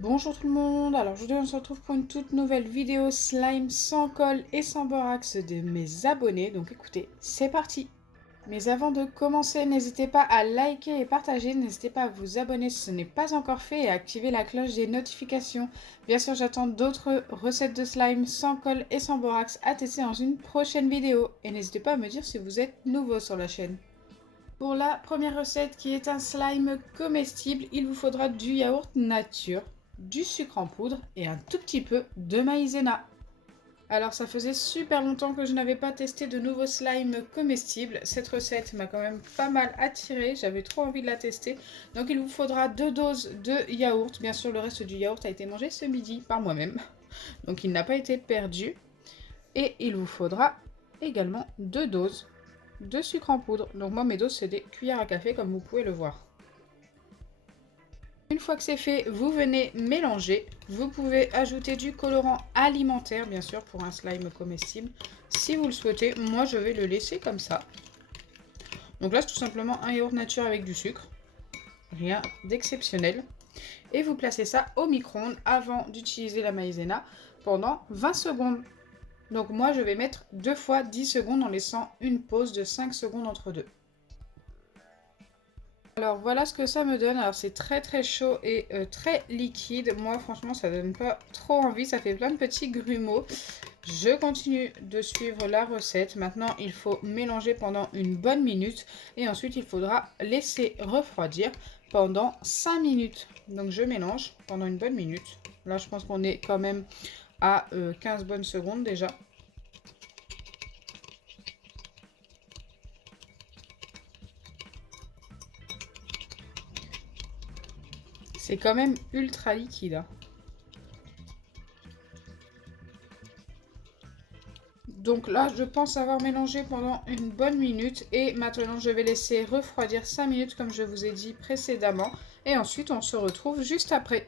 Bonjour tout le monde, alors aujourd'hui on se retrouve pour une toute nouvelle vidéo slime sans colle et sans borax de mes abonnés, donc écoutez, c'est parti. Mais avant de commencer, n'hésitez pas à liker et partager, n'hésitez pas à vous abonner si ce n'est pas encore fait et à activer la cloche des notifications. Bien sûr j'attends d'autres recettes de slime sans colle et sans borax à tester dans une prochaine vidéo. Et n'hésitez pas à me dire si vous êtes nouveau sur la chaîne. Pour la première recette qui est un slime comestible, il vous faudra du yaourt nature, du sucre en poudre et un tout petit peu de maïzena. Alors ça faisait super longtemps que je n'avais pas testé de nouveaux slimes comestibles. Cette recette m'a quand même pas mal attirée, j'avais trop envie de la tester. Donc il vous faudra 2 doses de yaourt. Bien sûr le reste du yaourt a été mangé ce midi par moi-même. Donc il n'a pas été perdu. Et il vous faudra également 2 doses de sucre en poudre. Donc moi mes doses c'est des cuillères à café comme vous pouvez le voir. Une fois que c'est fait, vous venez mélanger. Vous pouvez ajouter du colorant alimentaire bien sûr pour un slime comestible si vous le souhaitez. Moi je vais le laisser comme ça. Donc là c'est tout simplement un yaourt nature avec du sucre. Rien d'exceptionnel. Et vous placez ça au micro-ondes avant d'utiliser la maïzena pendant 20 secondes. Donc moi je vais mettre 2 fois 10 secondes en laissant une pause de 5 secondes entre deux. Alors voilà ce que ça me donne. Alors c'est très chaud et très liquide. Moi franchement ça donne pas trop envie. Ça fait plein de petits grumeaux. Je continue de suivre la recette. Maintenant il faut mélanger pendant une bonne minute. Et ensuite il faudra laisser refroidir pendant 5 minutes. Donc je mélange pendant une bonne minute. Là je pense qu'on est quand même à 15 bonnes secondes déjà. C'est quand même ultra liquide, hein. Donc là, je pense avoir mélangé pendant une bonne minute. Et maintenant, je vais laisser refroidir 5 minutes comme je vous ai dit précédemment. Et ensuite, on se retrouve juste après.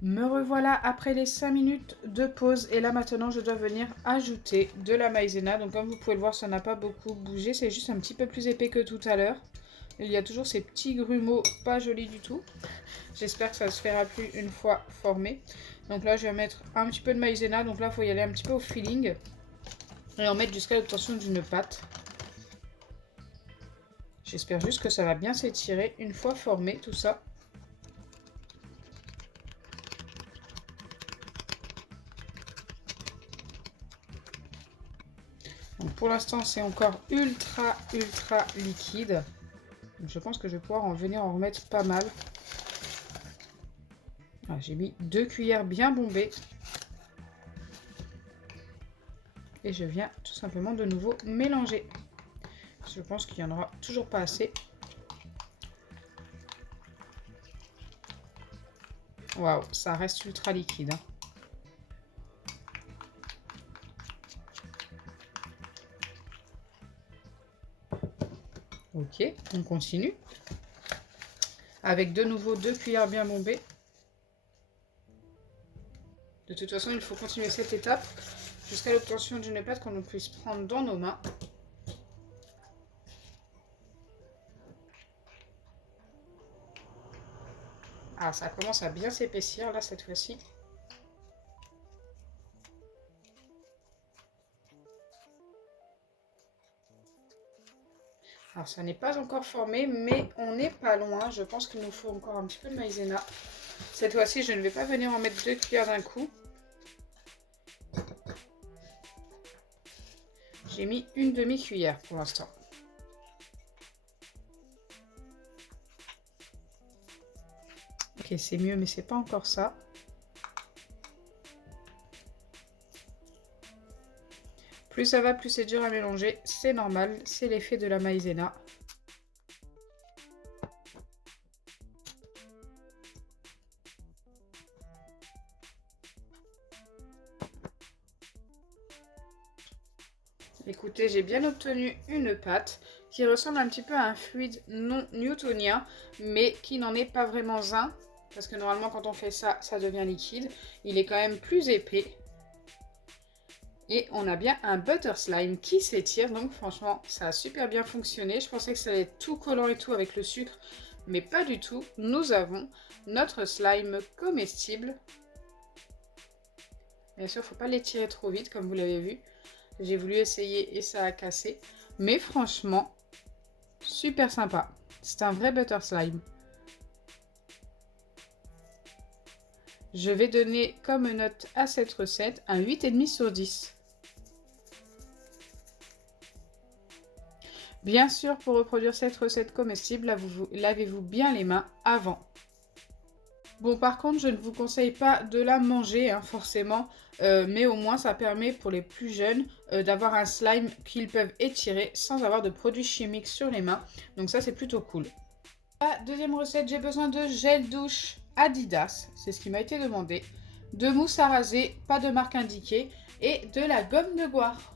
Me revoilà après les 5 minutes de pause. Et là, maintenant, je dois venir ajouter de la maïzena. Donc comme vous pouvez le voir, ça n'a pas beaucoup bougé. C'est juste un petit peu plus épais que tout à l'heure. Il y a toujours ces petits grumeaux pas jolis du tout. J'espère que ça se fera plus une fois formé. Donc là, je vais mettre un petit peu de maïzena. Donc là, il faut y aller un petit peu au feeling. Et en mettre jusqu'à l'obtention d'une pâte. J'espère juste que ça va bien s'étirer une fois formé tout ça. Donc pour l'instant, c'est encore ultra liquide. Donc je pense que je vais pouvoir en venir en remettre pas mal. Ah, j'ai mis 2 cuillères bien bombées. Et je viens tout simplement de nouveau mélanger. Je pense qu'il n'y en aura toujours pas assez. Waouh, ça reste ultra liquide, hein. Ok, on continue. Avec de nouveau 2 cuillères bien bombées. De toute façon, il faut continuer cette étape jusqu'à l'obtention d'une pâte qu'on puisse prendre dans nos mains. Ah, ça commence à bien s'épaissir là cette fois-ci. Alors ça n'est pas encore formé, mais on n'est pas loin. Je pense qu'il nous faut encore un petit peu de maïzena. Cette fois-ci, je ne vais pas venir en mettre 2 cuillères d'un coup. J'ai mis une demi-cuillère pour l'instant. Ok, c'est mieux, mais c'est pas encore ça. Plus ça va, plus c'est dur à mélanger. C'est normal, c'est l'effet de la maïzena. Écoutez, j'ai bien obtenu une pâte qui ressemble un petit peu à un fluide non newtonien, mais qui n'en est pas vraiment un. Parce que normalement, quand on fait ça, ça devient liquide. Il est quand même plus épais. Et on a bien un butter slime qui s'étire. Donc franchement, ça a super bien fonctionné. Je pensais que ça allait être tout collant et tout avec le sucre. mais pas du tout. Nous avons notre slime comestible. Bien sûr, il ne faut pas l'étirer trop vite, comme vous l'avez vu. J'ai voulu essayer et ça a cassé. Mais franchement, super sympa. C'est un vrai butter slime. Je vais donner comme note à cette recette un 8,5 sur 10. Bien sûr, pour reproduire cette recette comestible, lavez-vous bien les mains avant. Bon, par contre, je ne vous conseille pas de la manger, hein, forcément, mais au moins ça permet pour les plus jeunes d'avoir un slime qu'ils peuvent étirer sans avoir de produits chimiques sur les mains. Donc ça, c'est plutôt cool. La deuxième recette, j'ai besoin de gel douche Adidas, c'est ce qui m'a été demandé, de mousse à raser, pas de marque indiquée, et de la gomme de goire.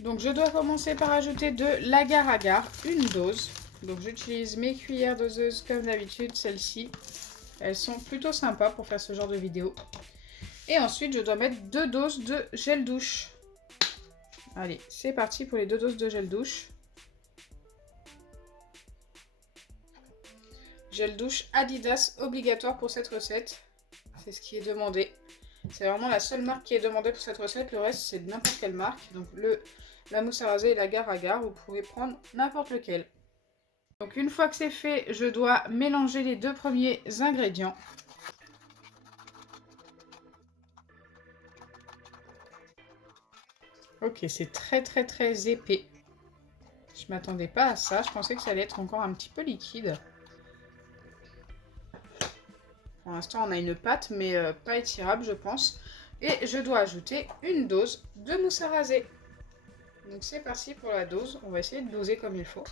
Donc je dois commencer par ajouter de l'agar-agar, une dose. Donc j'utilise mes cuillères doseuses comme d'habitude, celles-ci. Elles sont plutôt sympas pour faire ce genre de vidéo. Et ensuite je dois mettre 2 doses de gel douche. Allez, c'est parti pour les 2 doses de gel douche. Gel douche Adidas obligatoire pour cette recette. C'est ce qui est demandé. C'est vraiment la seule marque qui est demandée pour cette recette. Le reste, c'est de n'importe quelle marque. Donc la mousse à raser et l'agar-agar, vous pouvez prendre n'importe lequel. Donc une fois que c'est fait, je dois mélanger les 2 premiers ingrédients. Ok, c'est très épais. Je m'attendais pas à ça. Je pensais que ça allait être encore un petit peu liquide. Pour l'instant, on a une pâte, mais pas étirable, je pense. Et je dois ajouter une dose de mousse à raser. Donc c'est parti pour la dose. On va essayer de doser comme il faut.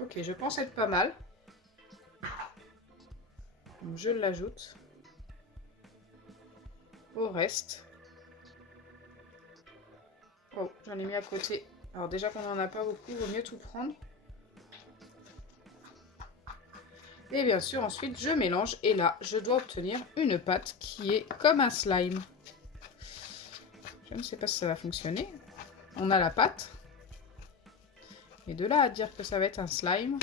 Ok, je pense être pas mal. Donc je l'ajoute au reste. Oh, j'en ai mis à côté. Alors déjà qu'on n'en a pas beaucoup, il vaut mieux tout prendre. Et bien sûr, ensuite, je mélange. Et là, je dois obtenir une pâte qui est comme un slime. Je ne sais pas si ça va fonctionner. On a la pâte. Et de là à dire que ça va être un slime,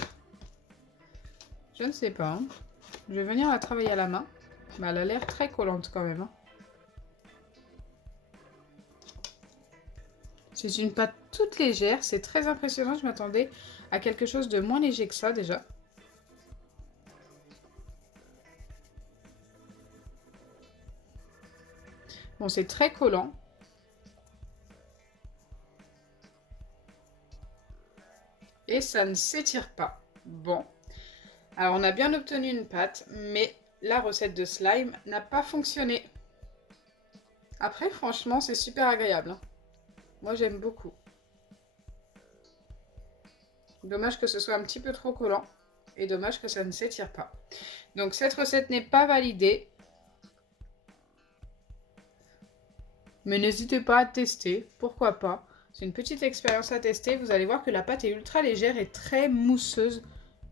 je ne sais pas. Hein. Je vais venir la travailler à la main. Mais elle a l'air très collante quand même. Hein. C'est une pâte toute légère. C'est très impressionnant. Je m'attendais à quelque chose de moins léger que ça déjà. Bon, c'est très collant. Et ça ne s'étire pas. Bon. Alors, on a bien obtenu une pâte, mais la recette de slime n'a pas fonctionné. Après, franchement, c'est super agréable. Hein. Moi, j'aime beaucoup. Dommage que ce soit un petit peu trop collant. Et dommage que ça ne s'étire pas. Donc, cette recette n'est pas validée. Mais n'hésitez pas à tester, pourquoi pas. C'est une petite expérience à tester. Vous allez voir que la pâte est ultra légère et très mousseuse.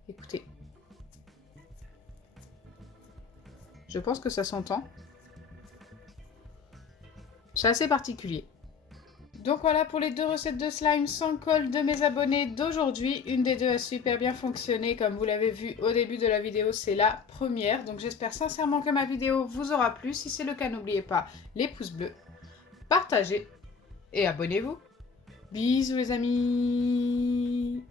Écoutez. Je pense que ça s'entend. C'est assez particulier. Donc voilà pour les 2 recettes de slime sans colle de mes abonnés d'aujourd'hui. Une des 2 a super bien fonctionné. Comme vous l'avez vu au début de la vidéo, c'est la première. Donc j'espère sincèrement que ma vidéo vous aura plu. Si c'est le cas, n'oubliez pas les pouces bleus. Partagez et abonnez-vous. Bisous les amis.